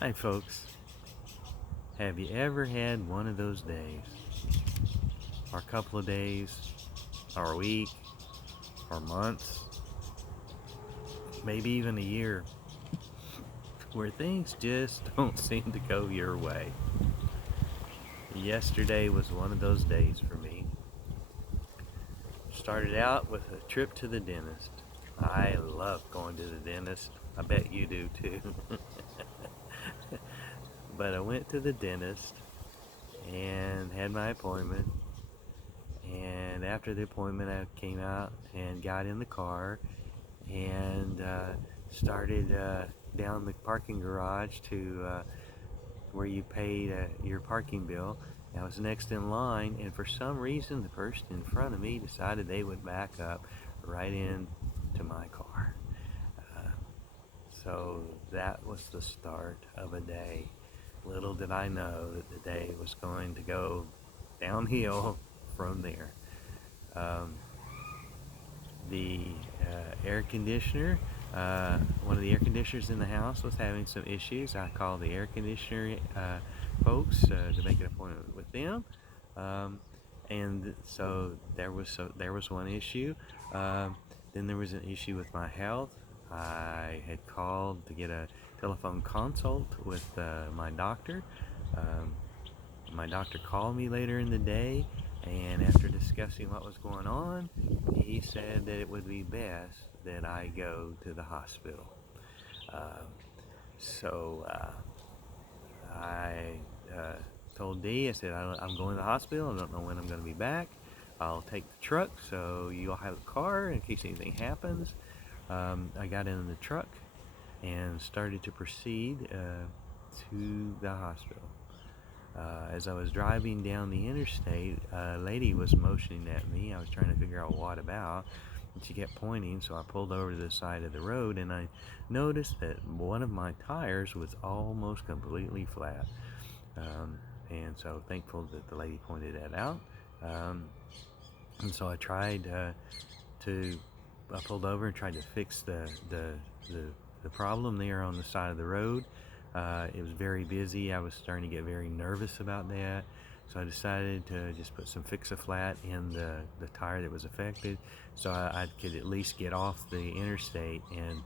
Hi, folks. Have you ever had one of those days, or a couple of days, or a week, or months, maybe even a year, where things just don't seem to go your way? Yesterday was one of those days for me. Started out with a trip to the dentist. I love going to the dentist. I bet you do too. But I went to the dentist and had my appointment. And after the appointment, I came out and got in the car and started down the parking garage to where you paid your parking bill. I was next in line, and for some reason, the person in front of me decided they would back up right into my car. Uh, so that was the start of a day. Little did I know that the day was going to go downhill from there. Um, the air conditioner. One of the air conditioners in the house was having some issues. I called the air conditioner folks to make an appointment with them, um, and there was one issue. Um, then there was an issue with my health. I had called to get a telephone consult with my doctor. Um, my doctor called me later in the day, and after discussing what was going on, he said that it would be best that I go to the hospital. Um, so I told Dee, I said, I'm going to the hospital. I don't know when I'm going to be back. I'll take the truck so you all have the car in case anything happens. I got in the truck and started to proceed to the hospital. As I was driving down the interstate, a lady was motioning at me. I was trying to figure out what about, and she kept pointing, so I pulled over to the side of the road, and I noticed that one of my tires was almost completely flat. Um, and so thankful that the lady pointed that out. Um, and so to, I pulled over and tried to fix the problem there on the side of the road. It was very busy. I was starting to get very nervous about that. So I decided to just put some Fix-A-Flat in the tire that was affected so I could at least get off the interstate and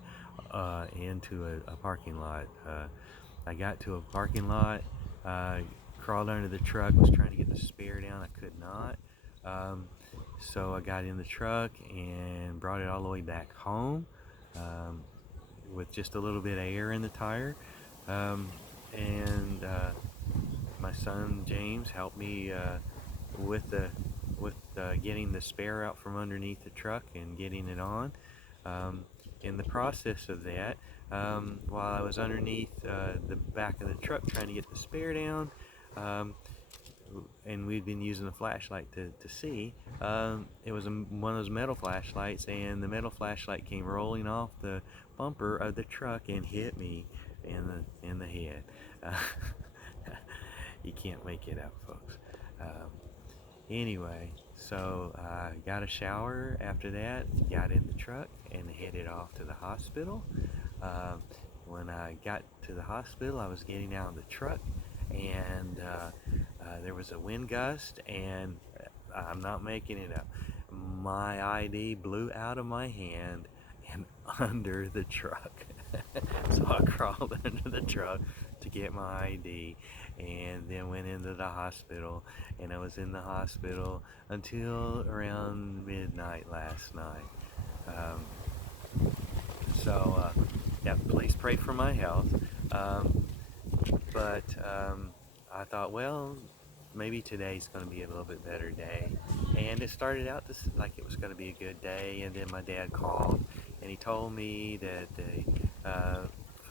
into a parking lot. I got to a parking lot, uh, crawled under the truck, was trying to get the spare down. I could not. Um, so I got in the truck and brought it all the way back home um, with just a little bit of air in the tire. Um, and My son James helped me with the with getting the spare out from underneath the truck and getting it on. Um, in the process of that, while I was underneath the back of the truck trying to get the spare down, um, and we'd been using a flashlight to see. It was one of those metal flashlights, and the metal flashlight came rolling off the bumper of the truck and hit me in the head. Uh, you can't make it out, folks. Um, anyway, so I got a shower after that, got in the truck, and headed off to the hospital. Um, when I got to the hospital, I was getting out of the truck, and there was a wind gust, and I'm not making it up. My ID blew out of my hand and under the truck. So I crawled under the truck to get my ID and then went into the hospital. And I was in the hospital until around midnight last night. Um, so, yeah, please pray for my health. Um, but I thought, well, maybe today's going to be a little bit better day. And it started out like it was going to be a good day. And then my dad called and he told me that the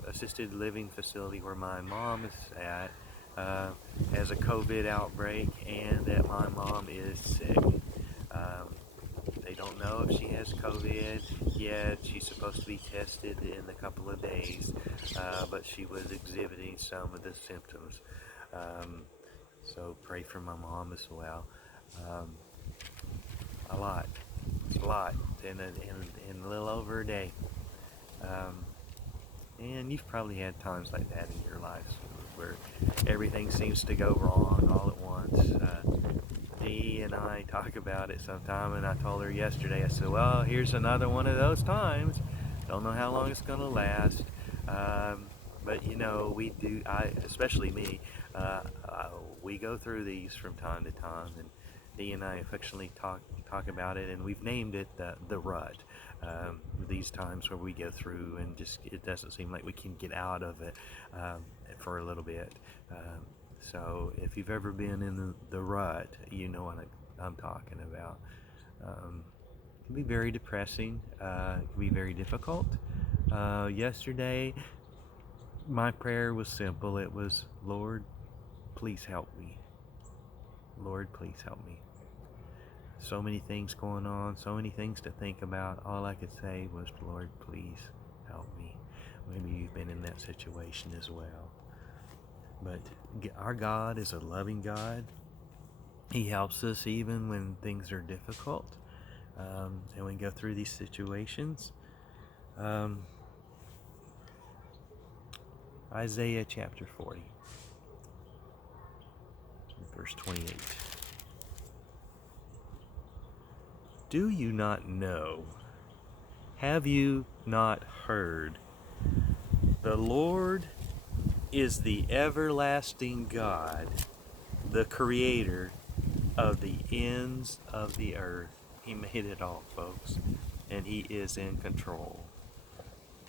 assisted living facility where my mom is at uh, has a COVID outbreak and that my mom is sick. Um, they don't know if she has COVID yet. She's supposed to be tested in a couple of days, but she was exhibiting some of the symptoms. Um, so pray for my mom as well. Um, a lot, a lot, in a little over a day. Um, And you've probably had times like that in your lives where everything seems to go wrong all at once. Dee and I talk about it sometime, and I told her yesterday, I said, well, here's another one of those times. Don't know how long it's going to last. But you know, we do, especially me, we go through these from time to time, and Dee and I affectionately talk about it, and we've named it the rut. These times where we go through and just it doesn't seem like we can get out of it for a little bit. Um, so if you've ever been in the rut, you know what I'm talking about. It can be very depressing. It can be very difficult. Yesterday, my prayer was simple. It was, Lord, please help me. Lord, please help me. So many things going on, so many things to think about. All I could say was, Lord, please help me. Maybe you've been in that situation as well. But our God is a loving God. He helps us even when things are difficult, and we go through these situations. Isaiah chapter 40, verse 28. Do you not know? Have you not heard? The Lord is the everlasting God, the creator of the ends of the earth. He made it all, folks, and He is in control.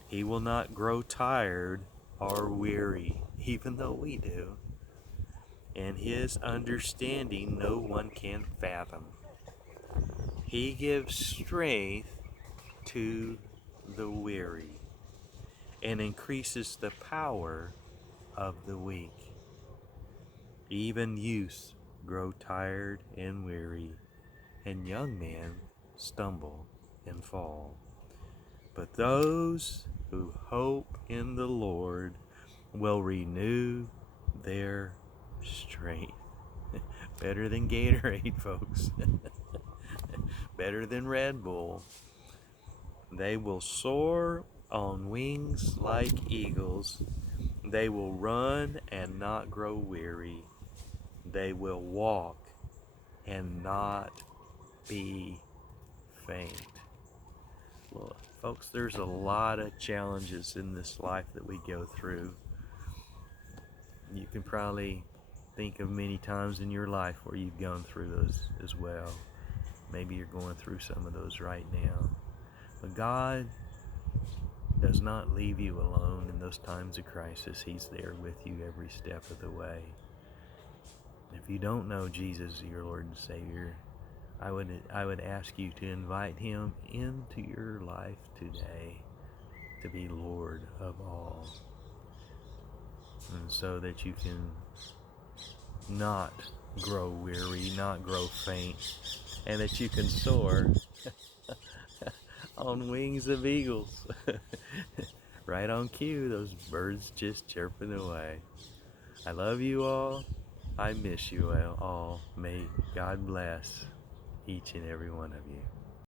He will not grow tired or weary, even though we do. And His understanding no one can fathom. He gives strength to the weary and increases the power of the weak. Even youths grow tired and weary, and young men stumble and fall. But those who hope in the Lord will renew their strength. Better than Gatorade, folks. Better than Red Bull. They will soar on wings like eagles. They will run and not grow weary. They will walk and not be faint. Well, folks, there's a lot of challenges in this life that we go through. You can probably think of many times in your life where you've gone through those as well. Maybe you're going through some of those right now. But God does not leave you alone in those times of crisis. He's there with you every step of the way. If you don't know Jesus as your Lord and Savior, I would ask you to invite Him into your life today to be Lord of all, and so that you can not grow weary, not grow faint, and that you can soar on wings of eagles. Right on cue, those birds just chirping away. I love you all. I miss you all. May God bless each and every one of you.